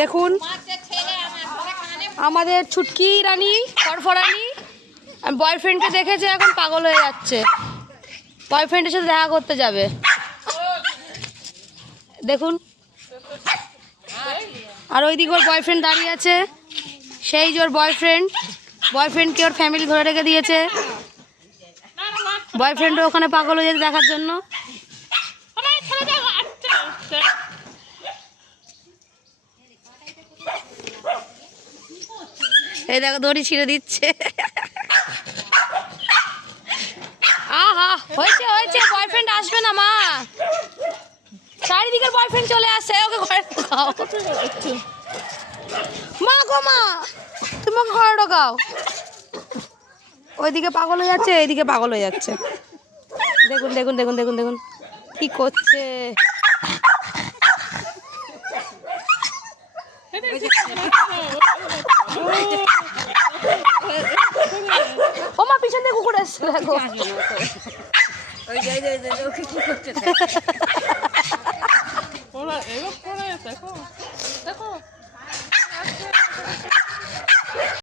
দেখুন আমাদের ছুটকি রানী ফরফরানি বয়ফ্রেন্ডকে দেখেছে, এখন পাগল হয়ে যাচ্ছে, বয়ফ্রেন্ডের সাথে দেখা করতে যাবে। দেখুন, আর ওইদিকে ওর বয়ফ্রেন্ড দাঁড়িয়ে আছে, সেই যে ওর বয়ফ্রেন্ডকে ওর ফ্যামিলি ধরে রেখে দিয়েছে, বয়ফ্রেন্ডও ওখানে পাগল হয়ে যেতে দেখার জন্য। এই দেখো দড়ি ছিঁড়ে দিচ্ছে। আহা, হয়েছে হয়েছে, বয়ফ্রেন্ড আসবে না মা, চারিদিকের বয়ফ্রেন্ড চলে আসছে, ওকে ঘরে ঢোকাও। মা গো মা, তুমি ওকে ঘরে ঢোকাও। ওইদিকে পাগল হয়ে যাচ্ছে, এইদিকে পাগল হয়ে যাচ্ছে। দেখুন দেখুন দেখুন দেখুন দেখুন কি করছে। ও মা, পিছন দিয়ে কুকুর এসছে দেখো।